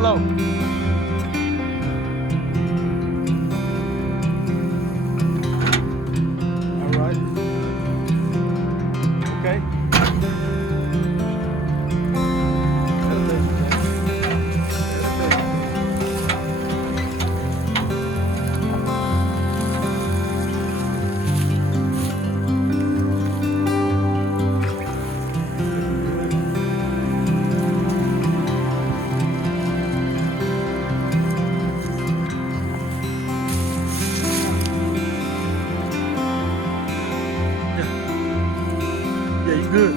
slow. All right. Okay. Yeah, you good.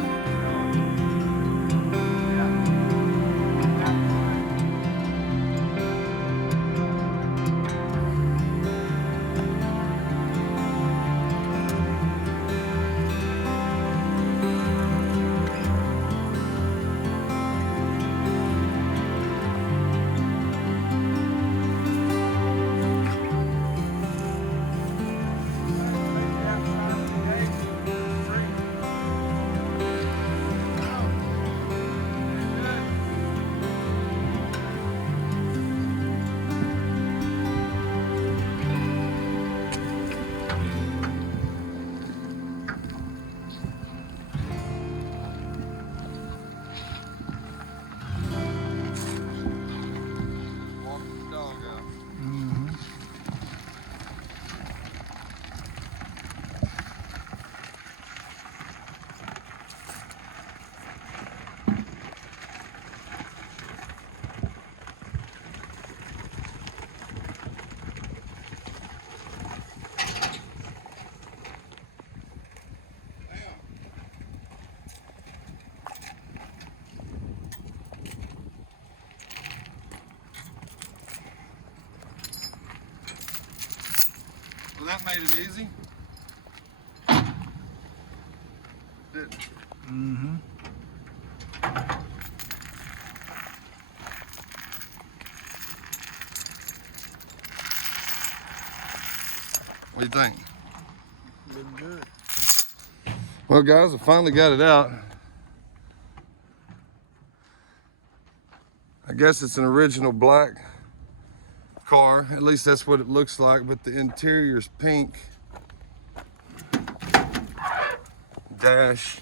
Well, that made it easy. Didn't it? Mm-hmm. What do you think? Looking good. Well, guys, I finally got it out. I guess it's an original black car. At least that's what it looks like, but the interior's pink. Dash.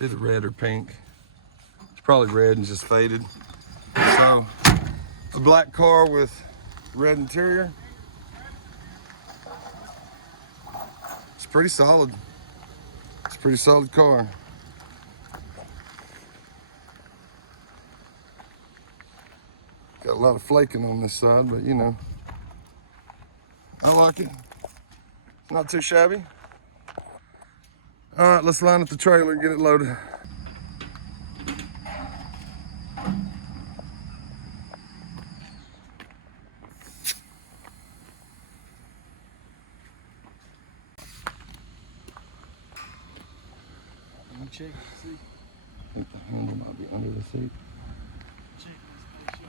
Is it red or pink? It's probably red and just faded. So, a black car with red interior. It's pretty solid. It's a pretty solid car. Got a lot of flaking on this side, but you know, I like it. It's not too shabby. All right, let's line up the trailer and get it loaded. Let me check it, see. I think the handle might be under the seat. Check this, make sure.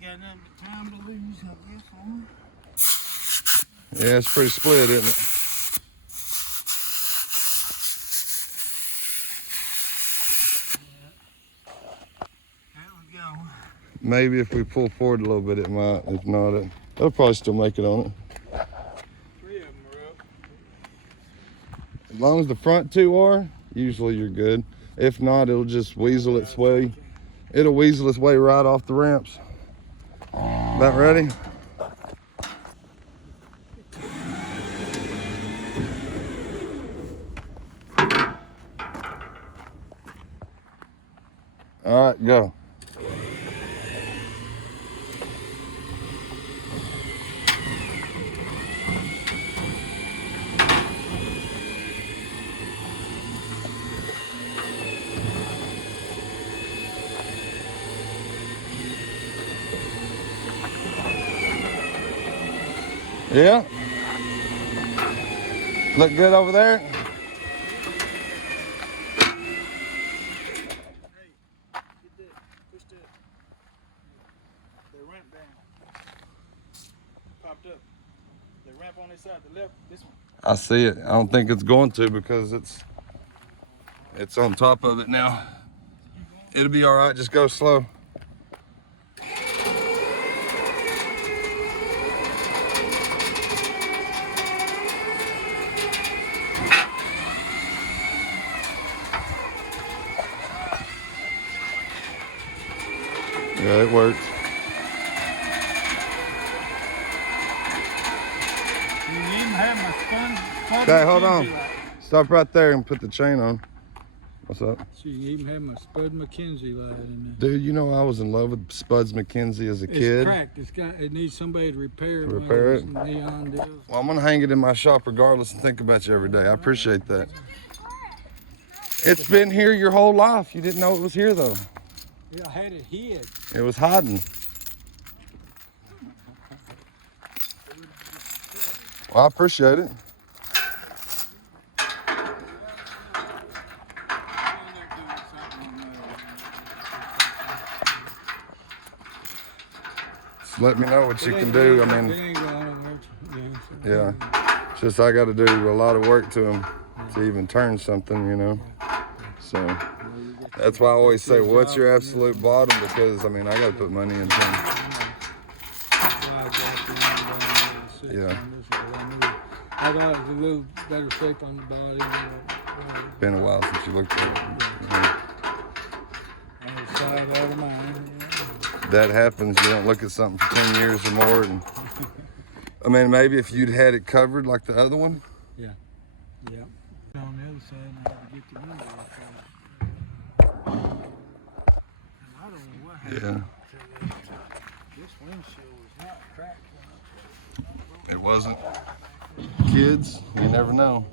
Got nothing but time to lose, I guess, huh? Yeah, it's pretty split, isn't it? There we go. Maybe if we pull forward a little bit, it might. If not, it'll probably still make it on it. 3 of them are up. As long as the front 2 are, usually you're good. If not, it'll just weasel its way. It'll weasel its way right off the ramps. About ready? All right, go. Yeah. Look good over there? Hey, get that, push that. The ramp down. Popped up. The ramp on this side, the left, this one. I see it. I don't think it's going to because it's on top of it now. It'll be all right, just go slow. Yeah, it works. You even have my Okay, hold on. Stop right there and put the chain on. What's up? So you even have my Spud McKenzie light in there. Dude, you know I was in love with Spuds McKenzie as a kid. It's cracked. It needs somebody to repair it. Repair it? Neon deals. Well, I'm gonna hang it in my shop regardless and think about you every day. I appreciate that. It's been here your whole life. You didn't know it was here though. Yeah, I had it hid. It was hiding. Well, I appreciate it. Just let me know what you can do. I mean, yeah. It's just I got to do a lot of work to them to even turn something, you know. So that's why I always say, what's your absolute bottom? Because I mean, I got to put money into them. Yeah. I thought it was a little better shape on the body. Been a while since you looked at it. That happens. You don't look at something for 10 years or more. And I mean, maybe if you'd had it covered like the other one. Yeah. Yeah. On the other side, you have to get the window off. And I don't know what happened. Yeah. This windshield was not cracked. It wasn't. Kids, you never know.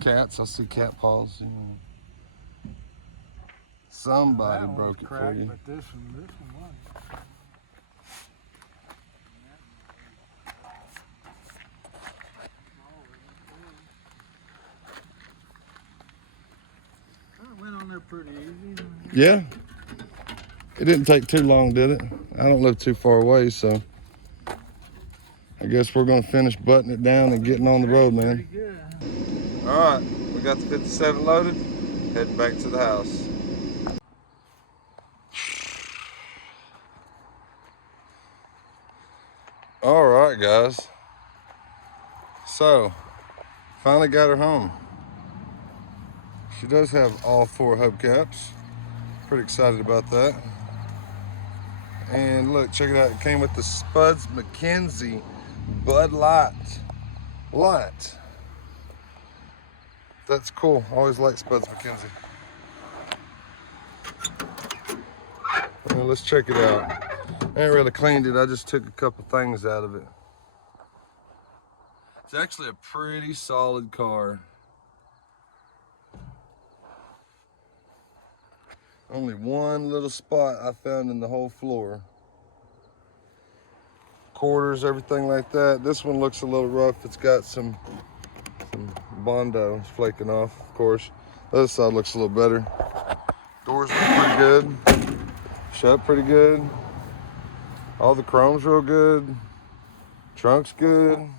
Cats, I see cat paws. You know. Somebody broke it for you. But this one wasn't. It went on there pretty easy. Yeah. It didn't take too long, did it? I don't live too far away, so I guess we're gonna finish buttoning it down and getting on the road, man. All right, we got the 57 loaded, heading back to the house. All right, guys. So, finally got her home. She does have all 4 hubcaps. Pretty excited about that. And look, check it out. It came with the Spuds McKenzie Bud Light. That's cool. I always like Spuds McKenzie. Well, let's check it out. I ain't really cleaned it. I just took a couple things out of it. It's actually a pretty solid car. Only one little spot I found in the whole floor. Quarters, everything like that. This one looks a little rough. It's got some Bondo flaking off, of course. The other side looks a little better. Doors look pretty good. Shut pretty good. All the chrome's real good. Trunk's good.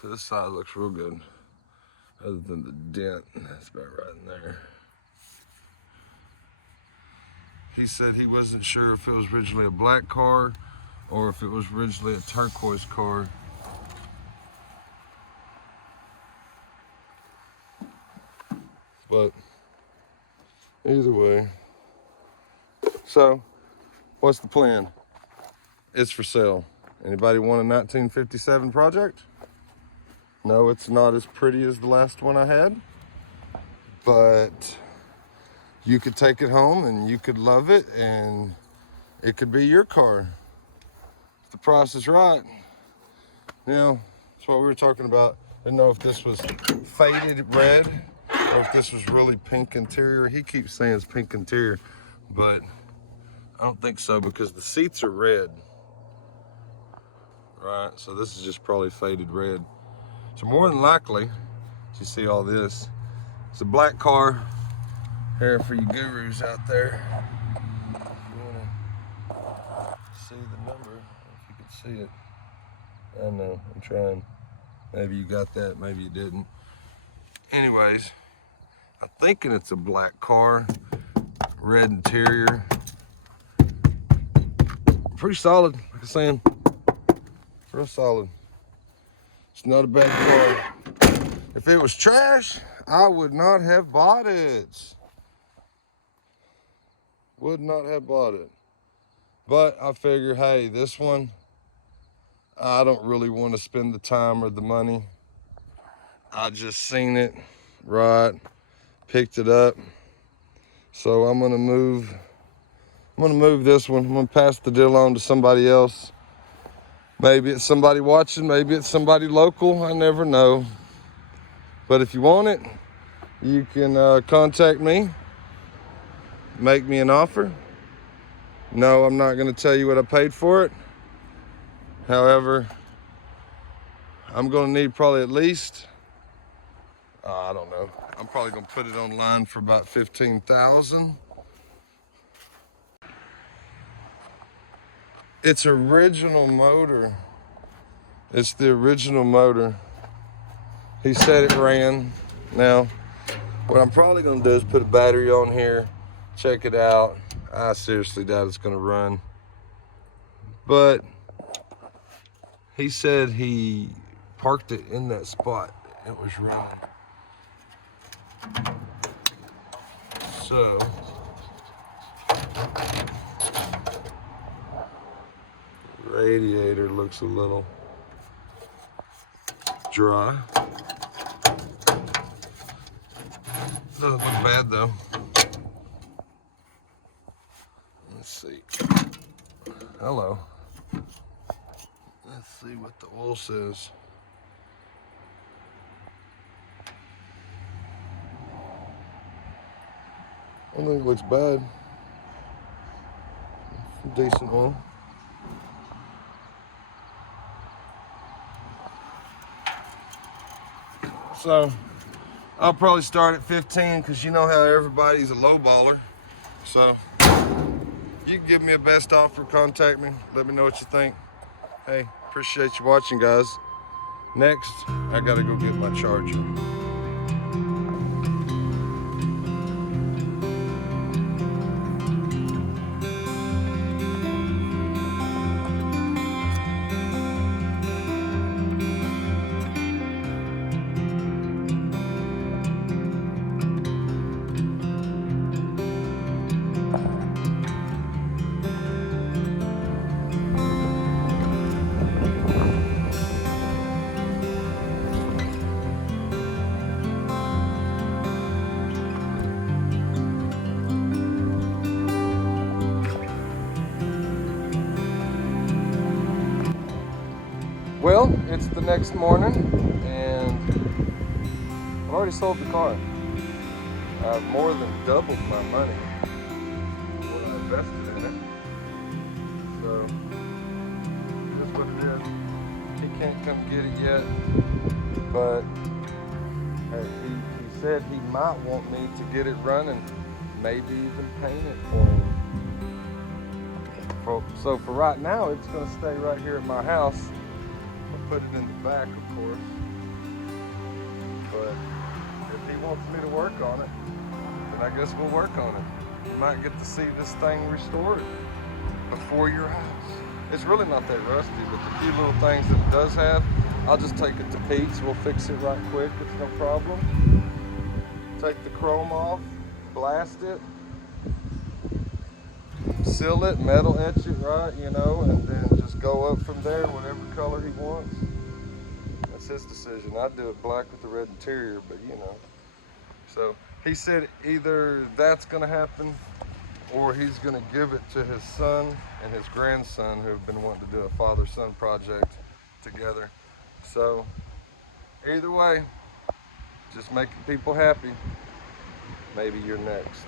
So this side looks real good. Other than the dent, that's about right in there. He said he wasn't sure if it was originally a black car or if it was originally a turquoise car. But either way. So, what's the plan? It's for sale. Anybody want a 1957 project? No, it's not as pretty as the last one I had, but you could take it home and you could love it and it could be your car if the price is right. Now, that's what we were talking about. Didn't know if this was faded red or if this was really pink interior. He keeps saying it's pink interior, but I don't think so because the seats are red. Right, so this is just probably faded red. So more than likely, as you see all this, it's a black car. Here for you gurus out there. If you wanna see the number, if you can see it. I know, I'm trying. Maybe you got that, maybe you didn't. Anyways, I'm thinking it's a black car. red interior. Pretty solid, like I'm saying. Real solid. It's not a bad car. If it was trash, I would not have bought it. Would not have bought it. But I figure, hey, this one, I don't really want to spend the time or the money. I just seen it, right, picked it up. So I'm gonna move this one. I'm gonna pass the deal on to somebody else. Maybe it's somebody watching, maybe it's somebody local, I never know. But if you want it, you can contact me, make me an offer. No, I'm not gonna tell you what I paid for it. However, I'm gonna need probably at least, I don't know. I'm probably gonna put it online for about 15,000. It's original motor. It's the original motor. He said it ran. Now, what I'm probably gonna do is put a battery on here, check it out. I seriously doubt it's gonna run. But he said he parked it in that spot. It was running. So, radiator looks a little dry. Doesn't look bad though. Let's see. Hello. Let's see what the oil says. I don't think it looks bad. Decent oil. So I'll probably start at 15 because you know how everybody's a low baller. So you can give me a best offer, contact me, let me know what you think. Hey, appreciate you watching, guys. Next, I gotta go get my charger. Well, it's the next morning, and I've already sold the car. I've more than doubled my money what I invested in it. So, that's what it is. He can't come get it yet, but hey, he said he might want me to get it running, maybe even paint it for him. So for right now, it's going to stay right here at my house. Put it in the back, of course, but if he wants me to work on it, then I guess we'll work on it. You might get to see this thing restored before your house. It's really not that rusty, but the few little things that it does have, I'll just take it to Pete's. We'll fix it right quick, it's no problem. Take the chrome off, blast it, seal it, metal etch it right, you know, and then just go up from there, whatever color he wants. That's his decision. I'd do it black with the red interior, but you know. So he said either that's gonna happen or he's gonna give it to his son and his grandson who have been wanting to do a father-son project together. So either way, just making people happy. Maybe you're next.